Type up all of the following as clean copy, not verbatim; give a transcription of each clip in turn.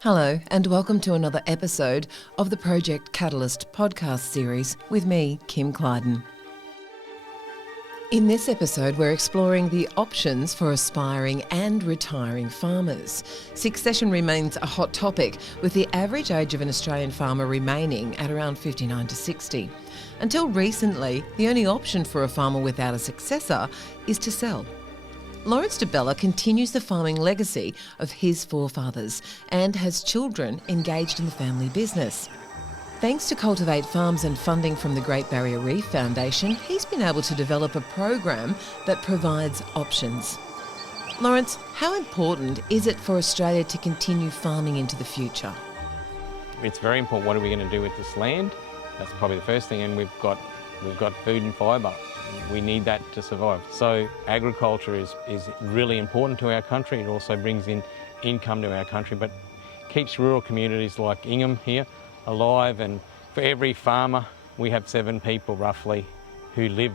Hello, and welcome to another episode of the Project Catalyst podcast series with me, Kim Clyden. In this episode, we're exploring the options for aspiring and retiring farmers. Succession remains a hot topic, with the average age of an Australian farmer remaining at around 59 to 60. Until recently, the only option for a farmer without a successor is to sell. Lawrence DeBella continues the farming legacy of his forefathers and has children engaged in the family business. Thanks to Cultivate Farms and funding from the Great Barrier Reef Foundation, he's been able to develop a program that provides options. Lawrence, how important is it for Australia to continue farming into the future? It's very important. What are we going to do with this land? That's probably the first thing, and we've got food and fibre. We need that to survive. So agriculture is really important to our country. It also brings in income to our country, but keeps rural communities like Ingham here alive. And for every farmer, we have 7 people roughly who live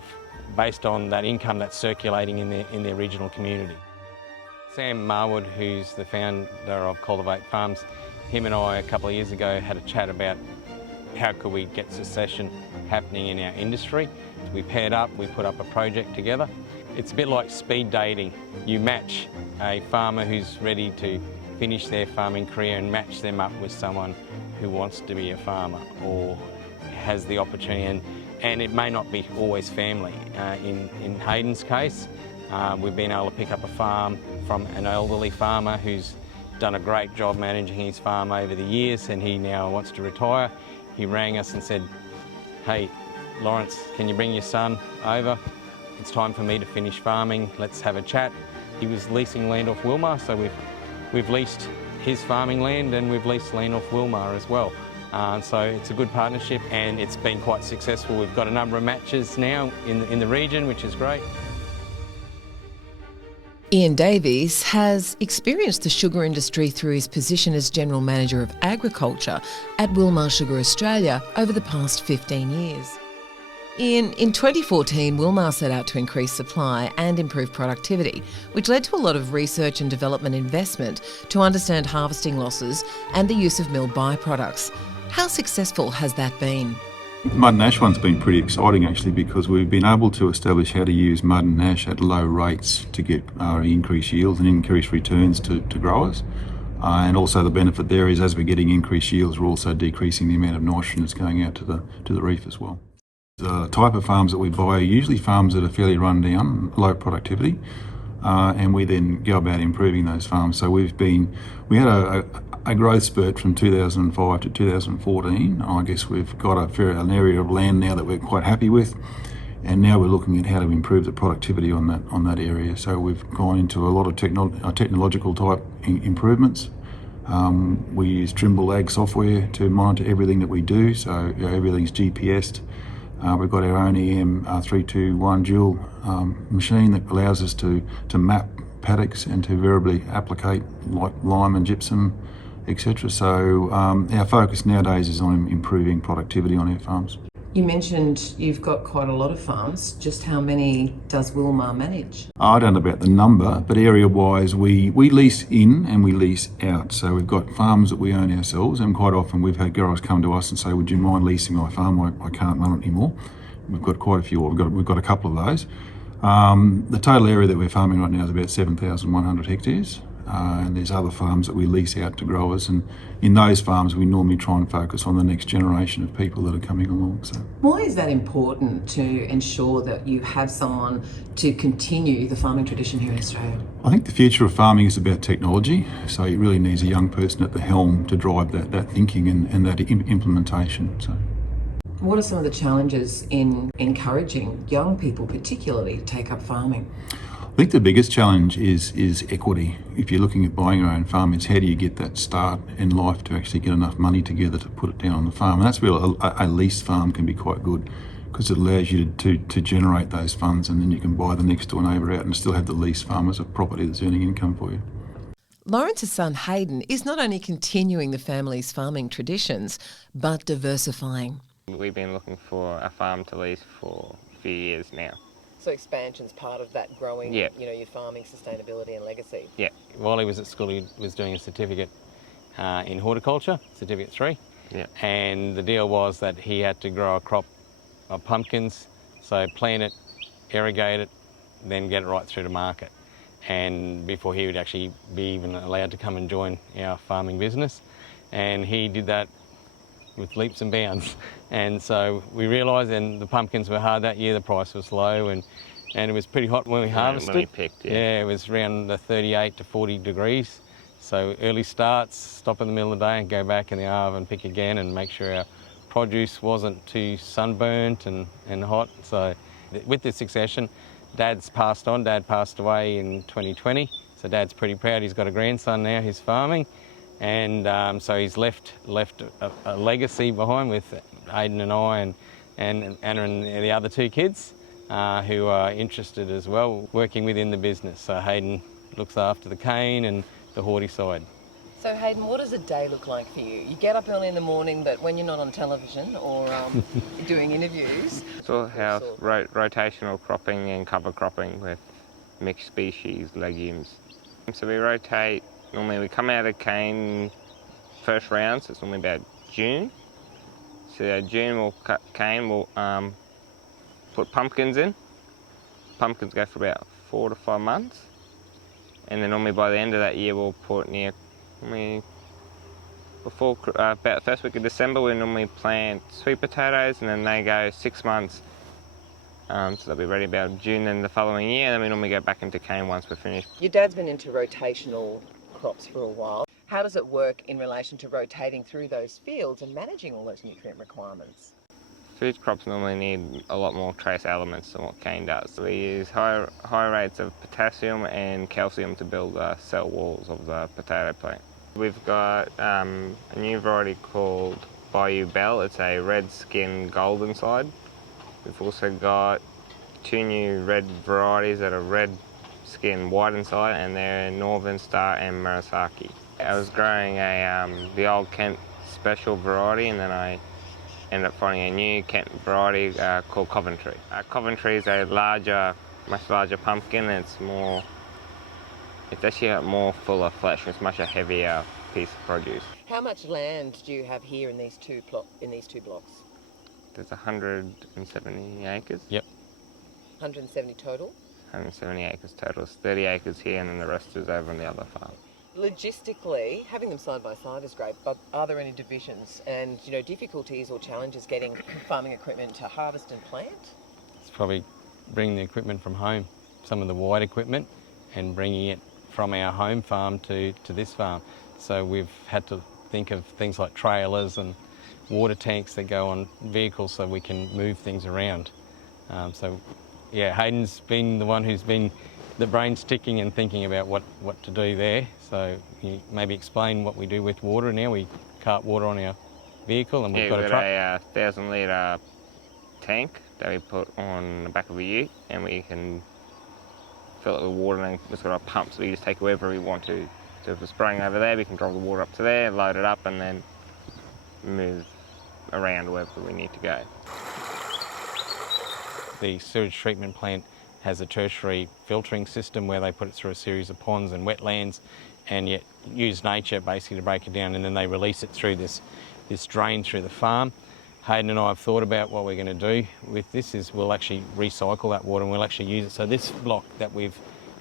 based on that income that's circulating in their regional community. Sam Marwood, who's the founder of Cultivate Farms, him and I a couple of years ago had a chat about how could we get succession happening in our industry. We paired up, we put up a project together. It's a bit like speed dating. You match a farmer who's ready to finish their farming career and match them up with someone who wants to be a farmer or has the opportunity, and it may not be always family. In Hayden's case, we've been able to pick up a farm from an elderly farmer who's done a great job managing his farm over the years, and he now wants to retire. He rang us and said, "Hey, Lawrence, can you bring your son over? It's time for me to finish farming. Let's have a chat." He was leasing land off Wilmar, so we've leased his farming land and we've leased land off Wilmar as well. So it's a good partnership and it's been quite successful. We've got a number of matches now in the region, which is great. Ian Davies has experienced the sugar industry through his position as General Manager of Agriculture at Wilmar Sugar Australia over the past 15 years. In 2014, Wilmar set out to increase supply and improve productivity, which led to a lot of research and development investment to understand harvesting losses and the use of mill byproducts. How successful has that been? The mud and ash one's been pretty exciting actually, because we've been able to establish how to use mud and ash at low rates to get increased yields and increased returns to growers. And also the benefit there is as we're getting increased yields, we're also decreasing the amount of nitrogen that's going out to the reef as well. The type of farms that we buy are usually farms that are fairly run down, low productivity, and we then go about improving those farms. So we had a growth spurt from 2005 to 2014. I guess we've got an area of land now that we're quite happy with, and now we're looking at how to improve the productivity on that area. So we've gone into a lot of technological type improvements. We use Trimble Ag software to monitor everything that we do, so everything's GPSed. We've got our own EM321 dual machine that allows us to map paddocks and to variably applicate like lime and gypsum, etc. So our focus nowadays is on improving productivity on our farms. You mentioned you've got quite a lot of farms. Just how many does Wilmar manage? I don't know about the number, but area-wise we lease in and we lease out. So we've got farms that we own ourselves, and quite often we've had growers come to us and say, "Would you mind leasing my farm? I can't run it anymore." We've got quite a few. We've got a couple of those. The total area that we're farming right now is about 7,100 hectares. And there's other farms that we lease out to growers, and in those farms we normally try and focus on the next generation of people that are coming along. So, why is that important to ensure that you have someone to continue the farming tradition here in Australia? I think the future of farming is about technology, so it really needs a young person at the helm to drive that thinking and that implementation. So, what are some of the challenges in encouraging young people particularly to take up farming? I think the biggest challenge is equity. If you're looking at buying your own farm, it's how do you get that start in life to actually get enough money together to put it down on the farm. And that's where a lease farm can be quite good, because it allows you to generate those funds, and then you can buy the next door neighbour out and still have the lease farm as a property that's earning income for you. Lawrence's son Hayden is not only continuing the family's farming traditions, but diversifying. We've been looking for a farm to lease for a few years now. So expansion's part of that growing, Yeah. your farming sustainability and legacy. Yeah. While he was at school, he was doing a certificate in horticulture, Certificate 3. Yeah. And the deal was that he had to grow a crop of pumpkins, so plant it, irrigate it, then get it right through to market. And before he would actually be even allowed to come and join our farming business. And he did that with leaps and bounds. And so we realised, and the pumpkins were hard that year, the price was low, and it was pretty hot when we harvested. When we picked, yeah, it was around the 38 to 40 degrees. So early starts, stop in the middle of the day and go back in the arv and pick again and make sure our produce wasn't too sunburnt and hot. So with this succession, Dad's passed on. Dad passed away in 2020. So Dad's pretty proud. He's got a grandson now who's farming. And so he's left a legacy behind with Hayden and I and Anna and the other two kids who are interested as well, working within the business. So Hayden looks after the cane and the horty side. So Hayden, what does a day look like for you? You get up early in the morning, but when you're not on television or doing interviews... So have rotational cropping and cover cropping with mixed species legumes. So we rotate, normally we come out of cane first round, so it's normally about June. So June we'll cut cane, we'll put pumpkins in. Pumpkins go for about 4 to 5 months. And then normally by the end of that year we'll put before about the first week of December we normally plant sweet potatoes, and then they go 6 months. So they'll be ready about June then the following year, and then we normally go back into cane once we're finished. Your dad's been into rotational crops for a while. How does it work in relation to rotating through those fields and managing all those nutrient requirements? Food crops normally need a lot more trace elements than what cane does. We use high rates of potassium and calcium to build the cell walls of the potato plant. We've got a new variety called unviable. It's a red skin gold inside. We've also got 2 new red varieties that are red skin white inside, and they're Northern Star and Murasaki. I was growing the old Kent special variety, and then I ended up finding a new Kent variety called Coventry. Coventry is a much larger pumpkin, and it's actually more full of flesh. It's much a heavier piece of produce. How much land do you have here in these two blocks? There's 170 acres. Yep. 170 total? 170 acres total. It's 30 acres here, and then the rest is over on the other farm. Logistically, having them side by side is great, but are there any divisions and difficulties or challenges getting farming equipment to harvest and plant? It's probably bringing the equipment from home, some of the wide equipment, and bringing it from our home farm to this farm. So we've had to think of things like trailers and water tanks that go on vehicles so we can move things around. So yeah, Hayden's been the one who's been the brains ticking and thinking about what to do there. So you maybe explain what we do with water now. We cart water on our vehicle, and we've got a truck. A 1,000 litre tank that we put on the back of a ute, and we can fill it with water, and it's got a pump, so we just take wherever we want to. So if we're spraying over there, we can drop the water up to there, load it up, and then move around wherever we need to go. The sewage treatment plant has a tertiary filtering system where they put it through a series of ponds and wetlands, and yet use nature basically to break it down, and then they release it through this drain through the farm. Hayden and I have thought about what we're going to do with this is we'll actually recycle that water and we'll actually use it. So this block that we've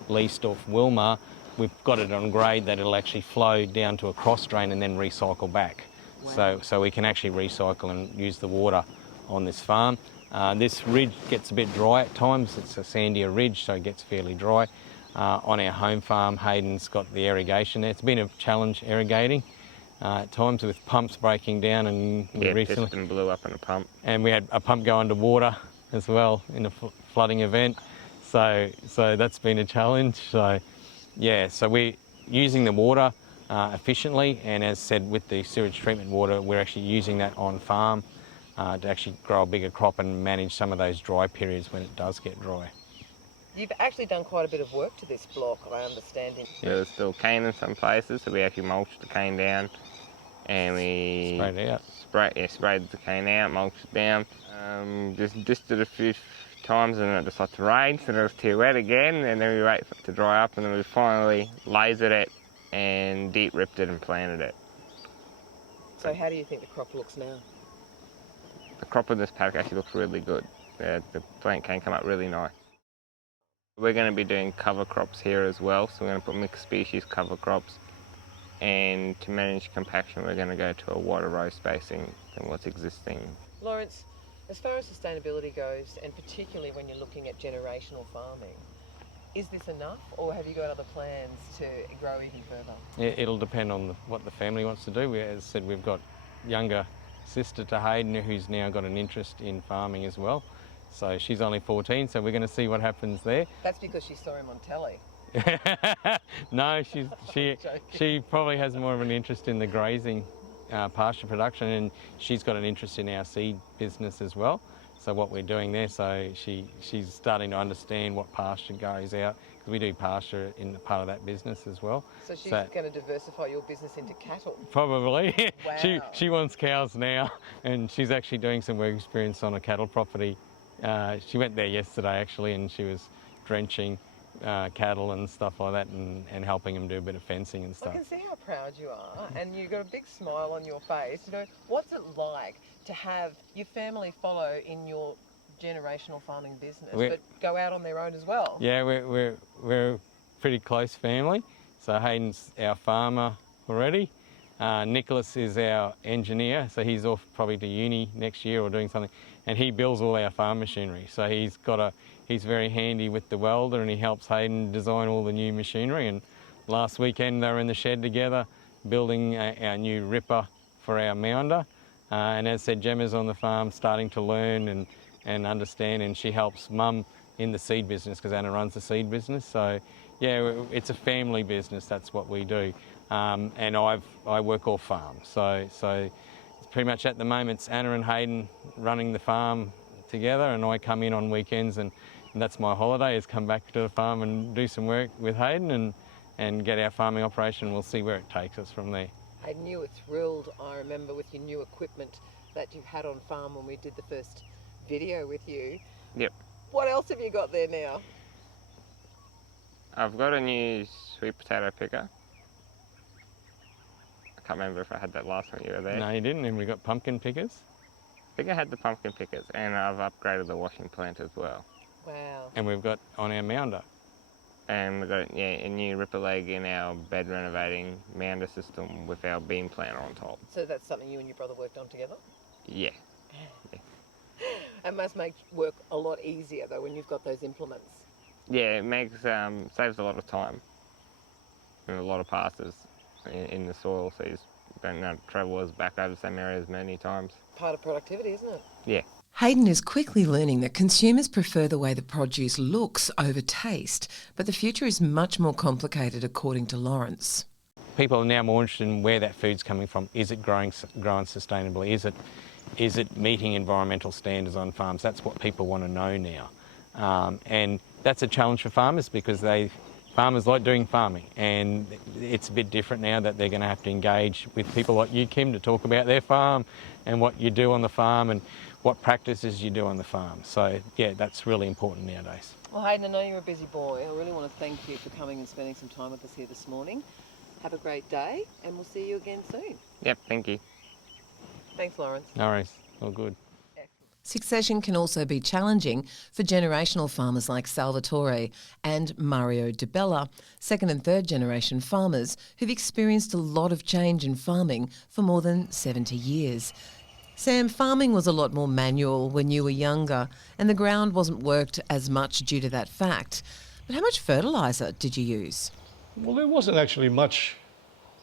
leased off Wilmar, we've got it on grade that it'll actually flow down to a cross drain and then recycle back. Wow. So we can actually recycle and use the water on this farm. This ridge gets a bit dry at times. It's a sandier ridge, so it gets fairly dry. On our home farm, Hayden's got the irrigation there. It's been a challenge irrigating at times with pumps breaking down, and recently piston blew up in a pump. And we had a pump go underwater as well in a flooding event. So that's been a challenge. So yeah, so we're using the water efficiently, and as said, with the sewage treatment water, we're actually using that on farm to actually grow a bigger crop and manage some of those dry periods when it does get dry. You've actually done quite a bit of work to this block, I understand. Yeah, there's still cane in some places, so we actually mulched the cane down, and we sprayed it out. Sprayed the cane out, mulched it down. Just did a few times, and it decided to rain, so it was too wet again, and then we wait for it to dry up, and then we finally lasered it and deep ripped it and planted it. So how do you think the crop looks now? The crop in this paddock actually looks really good. The plant can come up really nice. We're going to be doing cover crops here as well, so we're going to put mixed species cover crops, and to manage compaction we're going to go to a wider row spacing than what's existing. Lawrence, as far as sustainability goes, and particularly when you're looking at generational farming, is this enough, or have you got other plans to grow even further? It'll depend on what the family wants to do. As I said, we've got younger sister to Hayden who's now got an interest in farming as well. So she's only 14, so we're going to see what happens there. That's because she saw him on telly. No, she probably has more of an interest in the grazing pasture production, and she's got an interest in our seed business as well. So what we're doing there, so she's starting to understand what pasture goes out, because we do pasture in part of that business as well. So she's going to diversify your business into cattle? Probably. Wow. She wants cows now, and she's actually doing some work experience on a cattle property. She went there yesterday actually, and she was drenching cattle and stuff like that, and helping them do a bit of fencing and stuff. I can see how proud you are, and you've got a big smile on your face. You know, what's it like to have your family follow in your generational farming business, but go out on their own as well? Yeah, we're a pretty close family. So Hayden's our farmer already. Nicholas is our engineer, so he's off probably to uni next year or doing something, and he builds all our farm machinery. So he's very handy with the welder, and he helps Hayden design all the new machinery. And last weekend they were in the shed together building our new ripper for our mounder. And as I said, Gemma's on the farm starting to learn and understand, and she helps Mum in the seed business because Anna runs the seed business. So yeah, it's a family business, that's what we do. And I work off farm. So it's pretty much at the moment it's Anna and Hayden running the farm together, and I come in on weekends, and that's my holiday, is come back to the farm and do some work with Hayden and get our farming operation. We'll see where it takes us from there. Hayden, you were thrilled, I remember, with your new equipment that you had on farm when we did the first video with you. Yep. What else have you got there now? I've got a new sweet potato picker. I can't remember if I had that last time you were there. No, you didn't, and we got pumpkin pickers. I think I had the pumpkin pickers, and I've upgraded the washing plant as well. Wow. And we've got on our mounder. And we've got a new ripper leg in our bed renovating mounder system with our beam planter on top. So that's something you and your brother worked on together? Yeah. It must make work a lot easier though when you've got those implements. Yeah, it makes saves a lot of time and a lot of passes in the soil, so you just don't have to travel back over the same area as many times. Part of productivity, isn't it? Yeah. Hayden is quickly learning that consumers prefer the way the produce looks over taste, but the future is much more complicated according to Lawrence. People are now more interested in where that food's coming from. Is it grown sustainably? Is it meeting environmental standards on farms? That's what people want to know now. And that's a challenge for farmers, because farmers like doing farming, and it's a bit different now that they're going to have to engage with people like you, Kim, to talk about their farm and what you do on the farm and what practices you do on the farm. So yeah, that's really important nowadays. Well, Hayden, I know you're a busy boy. I really want to thank you for coming and spending some time with us here this morning. Have a great day, and we'll see you again soon. Yep, thank you. Thanks, Lawrence. No worries, all good. Succession can also be challenging for generational farmers like Salvatore and Mario Di Bella, second and third generation farmers who've experienced a lot of change in farming for more than 70 years. Sam, farming was a lot more manual when you were younger, and the ground wasn't worked as much due to that fact. But how much fertiliser did you use? Well, there wasn't actually much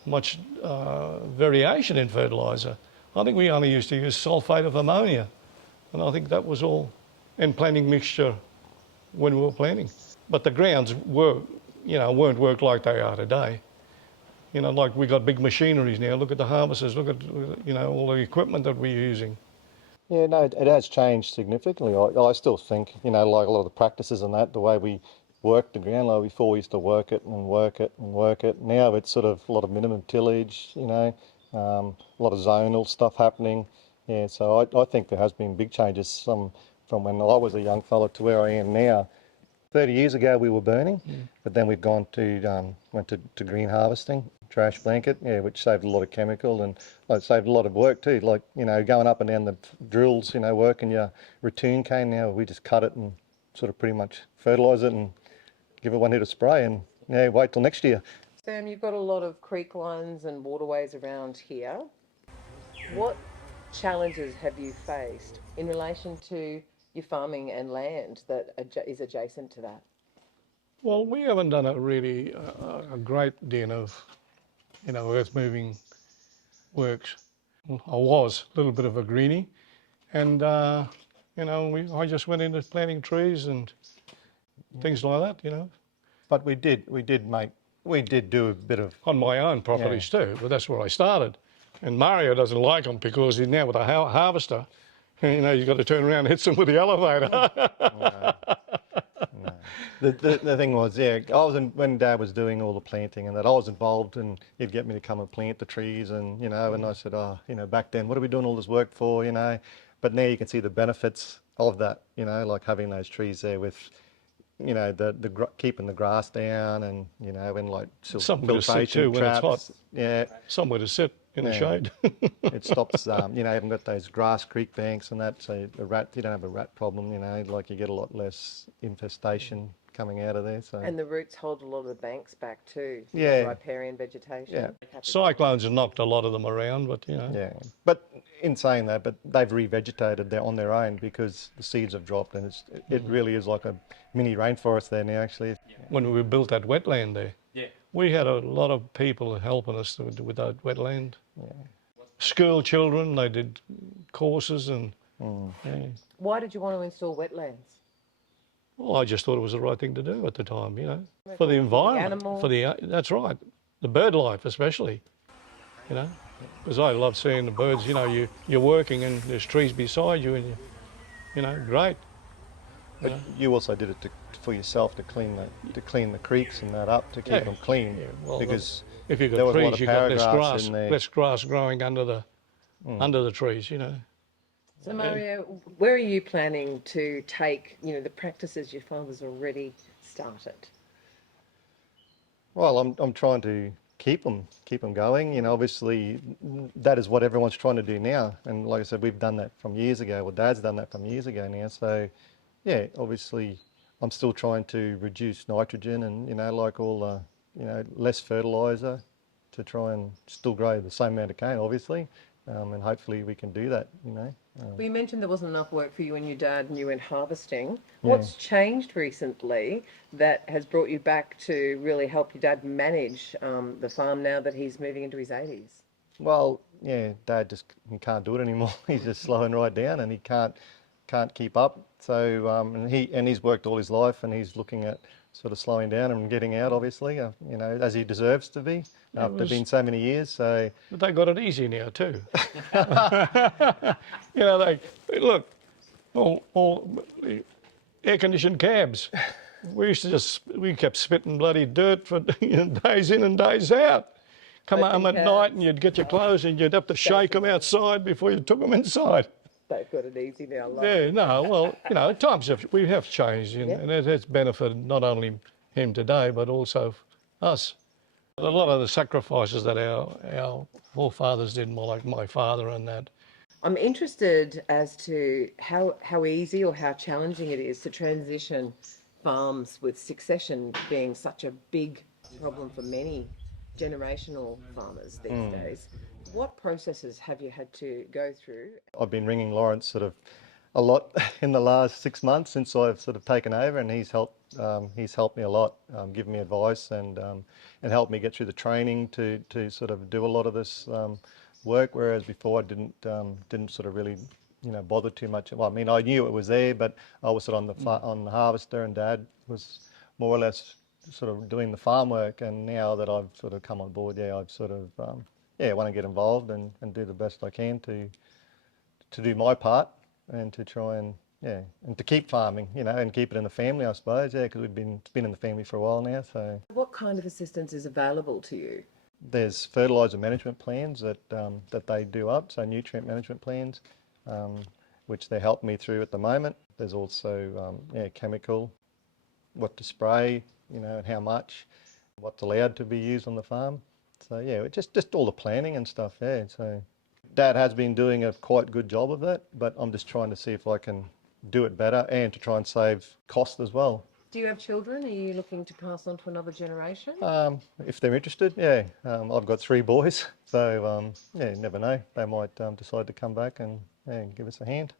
variation in fertiliser. I think we only used to use sulphate of ammonia, and I think that was all, and planting mixture when we were planting. But the grounds weren't worked like they are today. Like we got big machineries now. Look at the harvesters. Look at all the equipment that we're using. Yeah, no, it has changed significantly. I still think like a lot of the practices and that, the way we work the ground, like before we used to work it and work it and work it. Now it's sort of a lot of minimum tillage, a lot of zonal stuff happening. Yeah, so I think there has been big changes from when I was a young fella to where I am now. 30 years ago we were burning, but then we've went to green harvesting. trash blanket, yeah, which saved a lot of chemical and like saved a lot of work too. Like, you know, going up and down the drills, you know, working your ratoon cane now, we just cut it and sort of pretty much fertilise it and give it one hit of spray and yeah, wait till next year. Sam, you've got a lot of creek lines and waterways around here. What challenges have you faced in relation to your farming and land that is adjacent to that? Well, we haven't done a great deal of, you know, earth moving works. I was a little bit of a greenie, and you know, I just went into planting trees and things like that, you know. But we did do a bit of On my own properties too, but that's where I started. And Mario doesn't like them because he's now with a harvester. You know, you've got to turn around and hit them with the elevator. No. The thing was, yeah, when Dad was doing all the planting and that, I was involved, and he'd get me to come and plant the trees, and you know, and I said, oh, you know, back then, what are we doing all this work for, you know? But now you can see the benefits of that, you know, like having those trees there with, you know, keeping the grass down, and you know, and like somewhere to sit too when it's hot. Yeah, somewhere to sit in the shade. It stops, you know, you haven't got those grass creek banks and that, so you don't have a rat problem, you know, like you get a lot less infestation coming out of there. So. And the roots hold a lot of the banks back too. Yeah. Riparian vegetation. Yeah. Cyclones have knocked a lot of them around, but you know. Yeah, but in saying that, but they've revegetated on their own because the seeds have dropped, and it really is like a mini rainforest there now, actually. When we built that wetland there, we had a lot of people helping us with that wetland. Yeah. School children, they did courses and. Yeah. Why did you want to install wetlands? Well, I just thought it was the right thing to do at the time, you know, for the environment, that's right, the bird life especially, you know, because I love seeing the birds. You know, you're working and there's trees beside you, and you know, great. But you also did it for yourself to clean the creeks and that up to keep them clean. Yeah, well, because if you've got trees, you've got less grass growing under the trees, you know. So Mario, where are you planning to take, you know, the practices your father's already started? Well, I'm trying to keep them going. You know, obviously that is what everyone's trying to do now. And like I said, we've done that from years ago. Well, Dad's done that from years ago now. So, yeah, obviously I'm still trying to reduce nitrogen and, you know, like all the, you know, less fertiliser to try and still grow the same amount of cane, obviously. And hopefully we can do that, you know. Well, you mentioned there wasn't enough work for you and your dad and you went harvesting. What's changed recently that has brought you back to really help your dad manage the farm now that he's moving into his 80s? Well, yeah, Dad he can't do it anymore. He's just slowing right down, and he can't keep up. So and he's worked all his life, and he's looking at sort of slowing down and getting out, obviously, you know, as he deserves to be after being so many years. So, but they got it easy now too. You know, they look all air-conditioned cabs. We kept spitting bloody dirt for days in and days out. Come home at night and you'd get your clothes and you'd have to shake them outside before you took them inside. They've got it easy now. Yeah, no, well, you know, we have changed, and it's benefited not only him today, but also us. A lot of the sacrifices that our forefathers did, more like my father and that. I'm interested as to how easy or how challenging it is to transition farms with succession being such a big problem for many generational farmers these days. What processes have you had to go through? I've been ringing Lawrence sort of a lot in the last 6 months since I've sort of taken over, and he's helped me a lot, given me advice and helped me get through the training to sort of do a lot of this work, whereas before I didn't sort of really, you know, bother too much. Well, I mean, I knew it was there, but I was sort of on the harvester, and Dad was more or less sort of doing the farm work. And now that I've sort of come on board, I've sort of I want to get involved and do the best I can to do my part and to try and to keep farming, you know, and keep it in the family, I suppose, because it's been in the family for a while now. So, what kind of assistance is available to you? There's fertiliser management plans that they do up, so nutrient management plans, which they're helping me through at the moment. There's also chemical, what to spray, you know, and how much, what's allowed to be used on the farm. So yeah, just all the planning and stuff. Yeah. So Dad has been doing a quite good job of that, but I'm just trying to see if I can do it better and to try and save cost as well. Do you have children? Are you looking to pass on to another generation? If they're interested, yeah. I've got 3 boys, so yeah, you never know. They might decide to come back and give us a hand.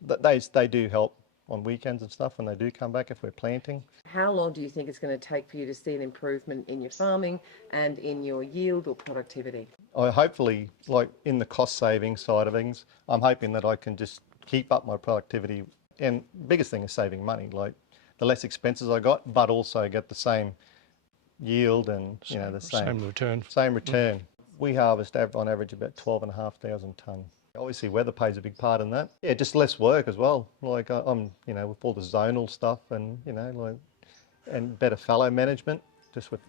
They do help on weekends and stuff when they do come back if we're planting. How long do you think it's going to take for you to see an improvement in your farming and in your yield or productivity? I hopefully, like in the cost saving side of things, I'm hoping that I can just keep up my productivity. And biggest thing is saving money, like the less expenses I got, but also get the same yield and the same return. We harvest on average about 12,500 tonne. Obviously weather plays a big part in that. Yeah, just less work as well. Like I'm, with all the zonal stuff and and better fallow management, just with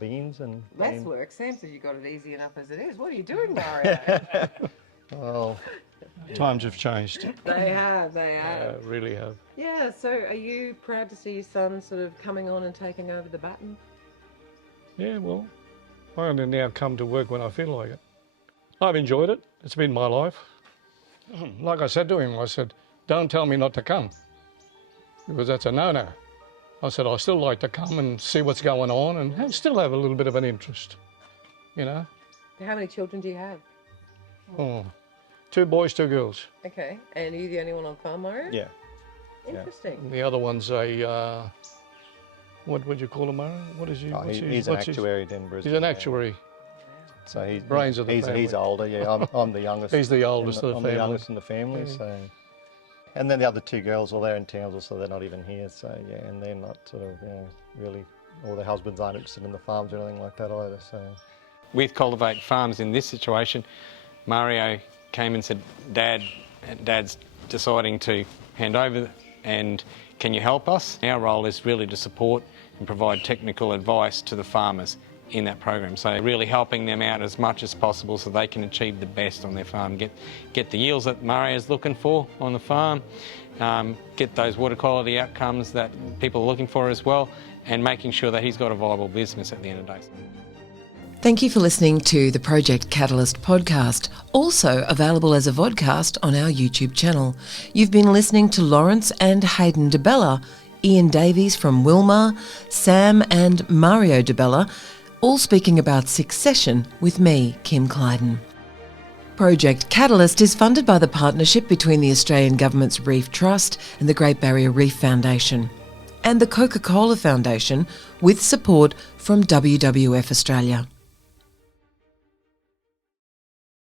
beans and less work. Sam said you got it easy enough as it is. What are you doing, Mario? Well, times have changed. They have. Yeah, really have. Yeah. So, are you proud to see your son sort of coming on and taking over the baton? Yeah, well, I only now come to work when I feel like it. I've enjoyed it. It's been my life. Like I said to him, I said, don't tell me not to come, because that's a no-no. I said, I still like to come and see what's going on and still have a little bit of an interest, How many children do you have? Oh, 2 boys, 2 girls. Okay. And are you the only one on farm, Mario? yeah. Interesting. And the other one's a, what would you call him, Mario? What is he? He's an actuary in Brisbane. He's an actuary. So he's brains of the family. He's older, yeah. I'm the youngest. He's the oldest of the family. I'm the youngest in the family, so. And then the other 2 girls, well, they're in Townsville, so they're not even here. So yeah, and they're not sort of really, or their husbands aren't interested in the farms or anything like that either. So With Cultivate Farms in this situation, Mario came and said, Dad's deciding to hand over, and can you help us? Our role is really to support and provide technical advice to the farmers in that program. So really helping them out as much as possible so they can achieve the best on their farm, get the yields that Mario's looking for on the farm, get those water quality outcomes that people are looking for as well, and making sure that he's got a viable business at the end of the day. Thank you for listening to the Project Catalyst podcast, also available as a vodcast on our YouTube channel. You've been listening to Lawrence and Hayden DeBella, Ian Davies from Wilmar, Sam and Mario DeBella, all speaking about succession with me, Kim Clyden. Project Catalyst is funded by the partnership between the Australian Government's Reef Trust and the Great Barrier Reef Foundation, and the Coca-Cola Foundation, with support from WWF Australia.